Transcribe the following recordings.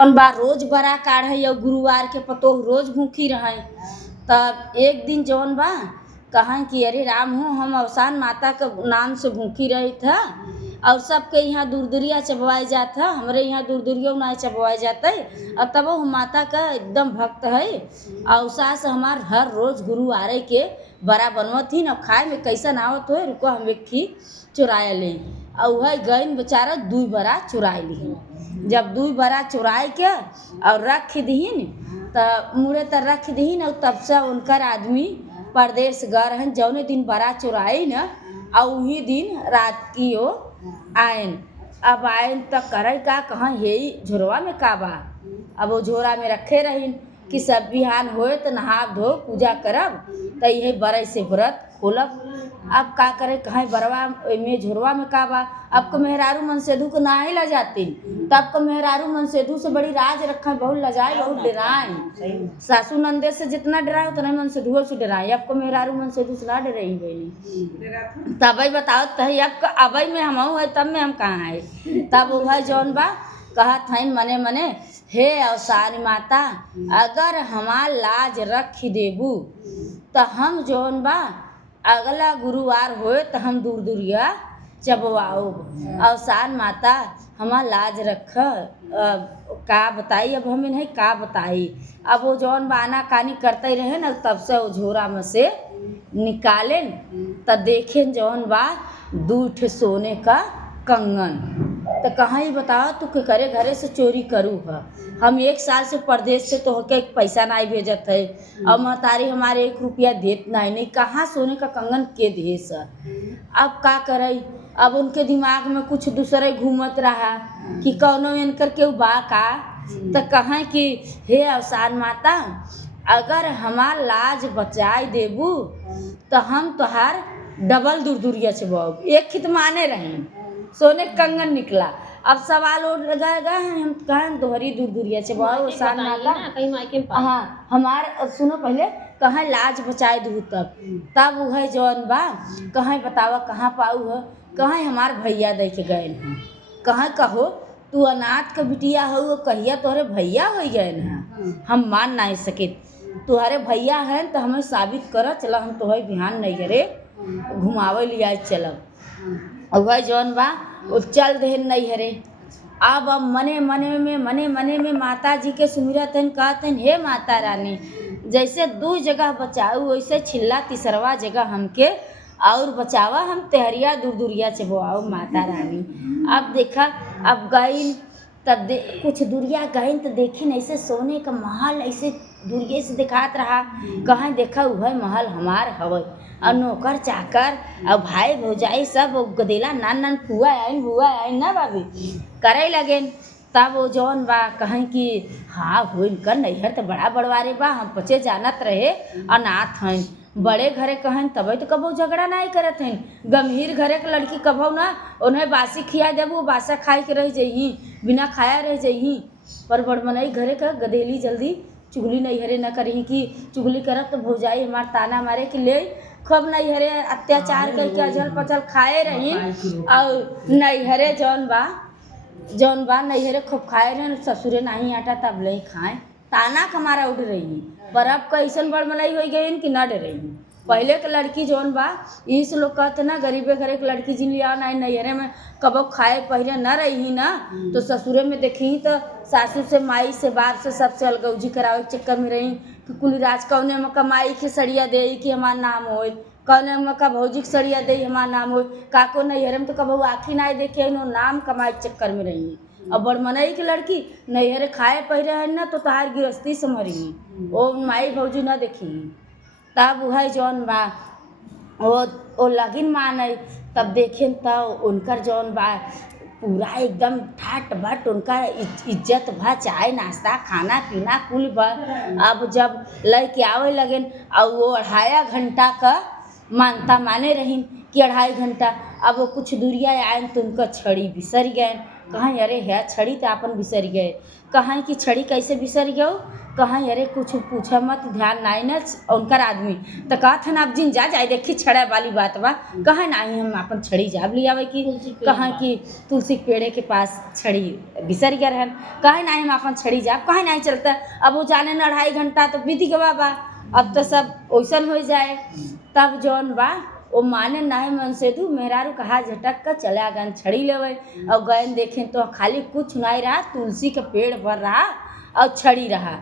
जौन बा रोज बड़ा काढ़े और गुरुवार के पतोह रोज भूखी रहे। तब एक दिन जौन बा कहें कि अरे राम हो हम अवसान माता के नाम से भूखी रही था और सबके यहाँ दूरदुरिया चबवाए जात है, हमरे यहाँ दूरदुरिया ना चबवाए जाते और तब हम माता का एकदम भक्त है। और सास हमार हर रोज गुरुवारे के बड़ा बनवत ही न खाए में कैसन आवत हो रुको हम एक थी चुराए ली और वह गईन बेचारा दुई बड़ा चुराए ली। जब दुई बड़ा चुराए के और रख दीन तो मुड़े तर रख दीन और तब से उनकर आदमी परदेश गए रहन। जौने दिन बड़ा चुराई न और वही दिन रात की ओ आयन। अब आयन तो करे का कहाँ यही झोरवा में का बा। अब वो झोरा में रखे रहीन कि सब बिहान होए तो नहा धो पूजा करब तो यही बड़े से व्रत खोलब। अब का करे कहाँ बरवा में झोरवा में का बा। अब को मेहरारू मन सेधु को ना ही ला जाती तब को मेहरारू मन सेधु से बड़ी राज रखा बहुत लजाए बहुत डराए। सासू नंदे से जितना डराए उतना मन सेधुओं से डराए। अब को मेहरारू मन सेधु से ना डराई बनी तब बताओ तही अब अबई में हम है तब में हम कहाँ है। तब वह जौन बा कहत हईन मने मने हे अवसानी माता अगर हमार लाज रख देबू तो हम जौन बा अगला गुरुवार होए तो हम दूर दूरिया चबवाओ। अवसान माता हमार लाज रख का बताई अब हमें नहीं का बताई। अब वो जौन बाना कानी करते रहे न तब से वो झोरा में से निकालेन तब देखें जौन बा 2 ठे सोने का कंगन। तो कहाँ ही बताओ तू के करे घरे से चोरी करू है। हम 1 साल से परदेश से तो होके पैसा नहीं भेजत है और महतारी हमारे 1 रुपया देत नहीं कहाँ सोने का कंगन के देस। अब का करे अब उनके दिमाग में कुछ दूसरे घूमत रहा कि कौनो इनकर के बा का। तो कहें कि हे अवसान माता अगर हमार लाज बचाई देबू तो हम तोहार डबल दूरदुरिया चबाओ। एक खित माने रहें सोने कंगन निकला। अब सवाल और लगाएगा हम कहें दोहरी दूरदुरिया चबाओ अवसान माता। हाँ हमार सुनो पहले कहें लाज बचाए दू तब वह जौन बा कहें बतावा कहाँ पाऊ है। कहें हमार भैया दे के गए हैं। कहें कहो तू अनाथ का बिटिया हो कहिया तोहरे भैया हो गए हैं। हम मान नहीं सके तुम्हारे भैया हैं तो हमें साबित कर चला हम तुम्हें बिहान नहीं करे घुमावे लिया चलब। और वह जौन बा वो चल दे नहीं हरे। अब मने मने में माता जी के सुमिरत हैं कहते हैं हे माता रानी जैसे 2 जगह बचाऊ वैसे छिल्ला तीसरवा जगह हमके और बचावा हम तेहरिया दूरदुरिया चबवाओ माता रानी। अब देखा अब गई तब कुछ दूरिया गई तो देखी ऐसे सोने का महल ऐसे दूरिये से दिखात रहा। कहाँ देखा वह महल हमार हवै और नौकर चाकर और भाई भौजाई सब गदेला नान नान फुआ आइन ना भाभी करे लगे। तब वो जौन बा कहें कि हाँ हो इनकर नैहर तो बड़ा बड़वारे बा हम पचे जानत रहे अनाथ हैं। बड़े घरे कहें तब तो कबो झगड़ा नहीं करत हैं। गंभीर घरे के लड़की कबो ना उन्हें बासी खिया देबू बासा खाए के रह जही बिना खाया रह जही। पर बड़मनई घरे का गदेली जल्दी चुगली नहीं हरे न करी कि चुगली करत तो भौजाई हमार ताना मारे कि ले खूब नहीं हरे अत्याचार करके अजल पचल खाए रही और नहीं हरे जौन बा नहीं हरे खूब खाए रहे ससुरे नहीं आटा तब ले खाए ताना हमारा उड़ रही। पर अब कैसन बड़मनई हो गई कि न डर रही। पहले के लड़की जौन बा इस लोग कहते ना गरीबे घरे के लड़की जिन लिया नहीं नैहरे में कबो खाए पहले न रही ना तो ससुरे में देखी तो सासू से माई से बाप से सबसे अलगौजी करावे के चक्कर में रही कि कुलराज कौने में कमाई के सड़िया दे कि हमार नाम हो कौने में का भौजी के सड़िया दे हमार नाम हो काको नैहरे में तो कबो आँखी ना देखे नो नाम कमाई के चक्कर में रही। अब बड़मनई की लड़की नैहरे खाए पहले है ना तो तहार गिरस्ती समरी ओ माई भौजी न देखी। तब वह जौन बा वो लगिन माने तब देखें तो उनकर जौन बा पूरा एकदम ठाट बाट उनका इज्जत भा चाय नाश्ता खाना पीना कुल भर। अब जब लेके आवे लगन और वो 2.5 घंटा का मानता माने रहीन कि 2.5 घंटा। अब वो कुछ दूरिया आए तो उनका छड़ी बिसर गए कहाँ अरे है छड़ी तो अपन बिसर गए। कहाँ कि छड़ी कैसे बिसर गयो। कहाँ अरे कुछ पूछ मत ध्यान नाई न उनकर आदमी तो कहत हन आप जिन जा जाए देखी छड़ा वाली बात बा। कहाँ नहीं हम अपन छड़ी जाब लिया कि कहाँ कि तुलसी के पेड़े के पास छड़ी बिसर गया रहन। कहे नहीं हम अपन छड़ी जाब कहे नहीं चलता। अब वो जाने न 2.5 घंटा तो बीत गवा बा। अब तो सब वैसन हो जाए। तब जौन बा वो माने नहीं मन से दू मेहरारू कहा झटक कर चला गन छड़ी लेवे और गए देखें तो खाली कुछ नहीं रहा तुलसी के पेड़ पर रहा और छड़ी रहा।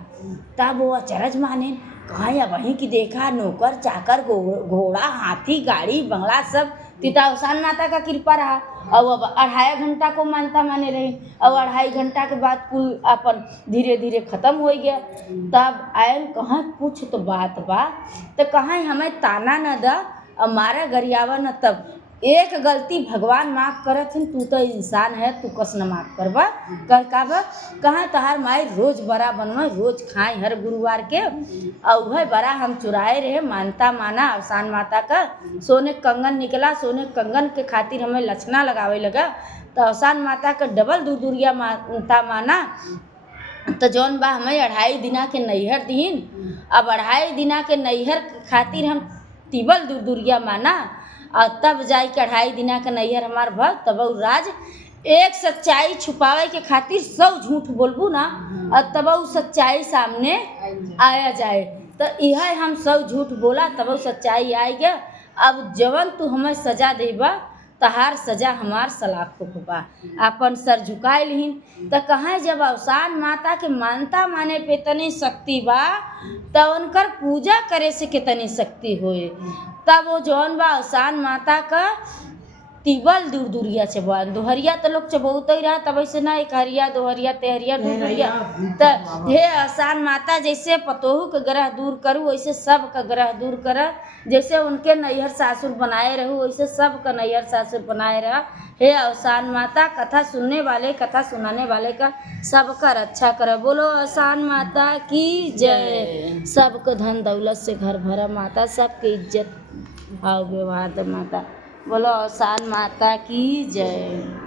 तब वो अचरज माने कहा या वहीं की देखा नौकर चाकर घोड़ा हाथी गाड़ी बंगला सब तितावसान माता का कृपा रहा। और अब 2.5 घंटा को मानता माने रही और 2.5 घंटा के बाद कुल अपन धीरे धीरे ख़त्म हो गया। तब आयल कहाँ कुछ तो बात बा तो कहाँ हमें ताना न दा और मारा गरियावा न। तब एक गलती भगवान माफ़ करत हन तू तो इंसान है तू कस न माफ़ करबा कह का बा कहाँ तहार माई रोज़ बड़ा बनवा रोज़ खाए हर गुरुवार के और वह बड़ा हम चुराए रहे मानता माना अवसान माता का सोने कंगन निकला। सोने कंगन के खातिर हमें लक्षणा लगावे लगा तो अवसान माता का डबल दूरिया मानता माना। तो जौन बा हमें 2.5 दिना के नैहर दीन। अब 2.5 दिना के नैहर खातिर हम तिबल दूरिया माना और तब जाए के 2.5 दिना के नैहर हमार भल। तब राज एक सच्चाई छुपावे के खातिर 100 झूठ बोलबू ना और तब सच्चाई सामने आया जाए। तो यह हम 100 झूठ बोला तब सच्चाई आए गया। अब जवन तू हमें सजा देबा तहार सजा हमार सलाखों बा। अपन सर झुकाए लिहिन तो कहाँ जब अवसान माता के मानता माने पे तनी शक्ति बा तब उनकर पूजा करे से कितनी शक्ति होए। तब वो जौन बा अवसान माता का तिबल दूरिया चबा दोहरिया तो लोग चबौत ही रहा तब ऐसे ना एक हरिया दोहरिया तेहरिया दूरिया। तो हे अवसान माता जैसे पतोहू के ग्रह दूर करूँ वैसे सब का ग्रह दूर कर। जैसे उनके नैहर सासुर बनाए रहूँ वैसे सब का नैहर सासुर बनाए रहा। हे अवसान माता कथा सुनने वाले कथा सुनाने वाले का सबका रक्षा कर। बोलो अवसान माता की जय। सबको धन दौलत से घर भरा माता सबकी इज्जत भाव व्यवहार माता। बोलो अवसान माता की जय।